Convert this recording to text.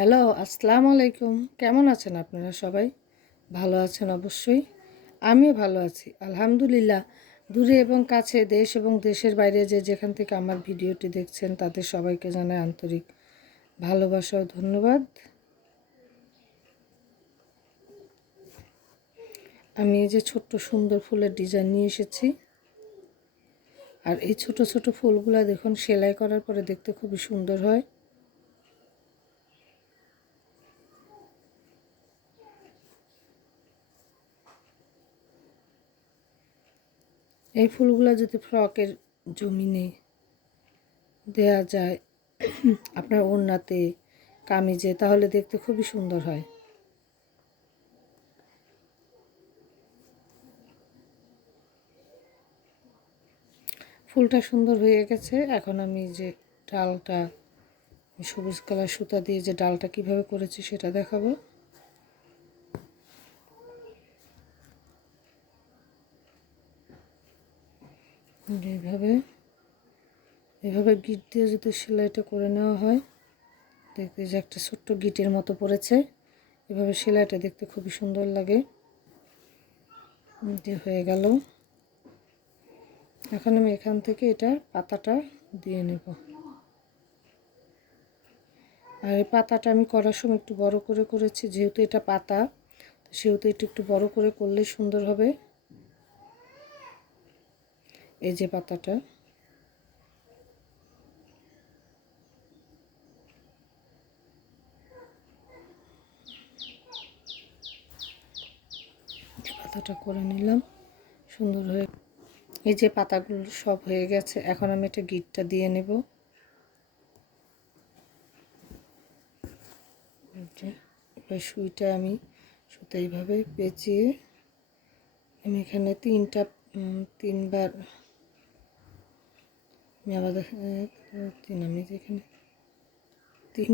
Hello, আসসালামু আলাইকুম। কেমন আছেন আপনারা সবাই? ভালো আছেন অবশ্যই। আমিও ভালো আছি। আলহামদুলিল্লাহ, দূরে এবং কাছে দেশ এবং দেশের বাইরে যে যেখান থেকে আমার ভিডিওটি দেখছেন, তাদের সবাইকে জানাই আন্তরিক ভালোবাসা ও ধন্যবাদ। আমি এই যে ছোট্ট সুন্দর ফুলের ডিজাইন নিয়ে এসেছি। আর এই ছোট ছোট ফুলগুলা দেখুন, সেলাই করার পরে দেখতে খুবই সুন্দর হয়। এই ফুলগুলো যদি ফ্রকের জমিনে দেয়া যায় আপনার ওড়নাতে, কামিজে, তাহলে দেখতে খুবই সুন্দর হয়। ফুলটা সুন্দর হয়ে গেছে। এখন আমি যে ডালটা, সবুজ কালার সুতা দিয়ে যে ডালটা কীভাবে করেছি সেটা দেখাবো। এইভাবে এভাবে গিট দিয়ে যদি সেলাইটা করে নেওয়া হয় দেখতে যে একটা ছোট্ট গিটের মতো পড়েছে। এভাবে সেলাইটা দেখতে খুবই সুন্দর লাগে। হয়ে গেল। এখন আমি এখান থেকে এটা পাতাটা দিয়ে নেব। আর এই পাতাটা আমি করার সময় একটু বড় করে করেছি, যেহেতু এটা পাতা সেহেতু এটা একটু বড় করে করলে সুন্দর হবে। এই যে পাতাটা। পাতাটা করে নিলাম, সুন্দর হয়ে এই যে পাতাগুলো সব হয়ে গেছে, এখন আমি একটা গিটটা দিয়ে নেব। সুইটা আমি সুতা এইভাবে পেঁচিয়ে আমি এখানে তিনটা তিনবার আমি আবার তিন আমি এখানে তিন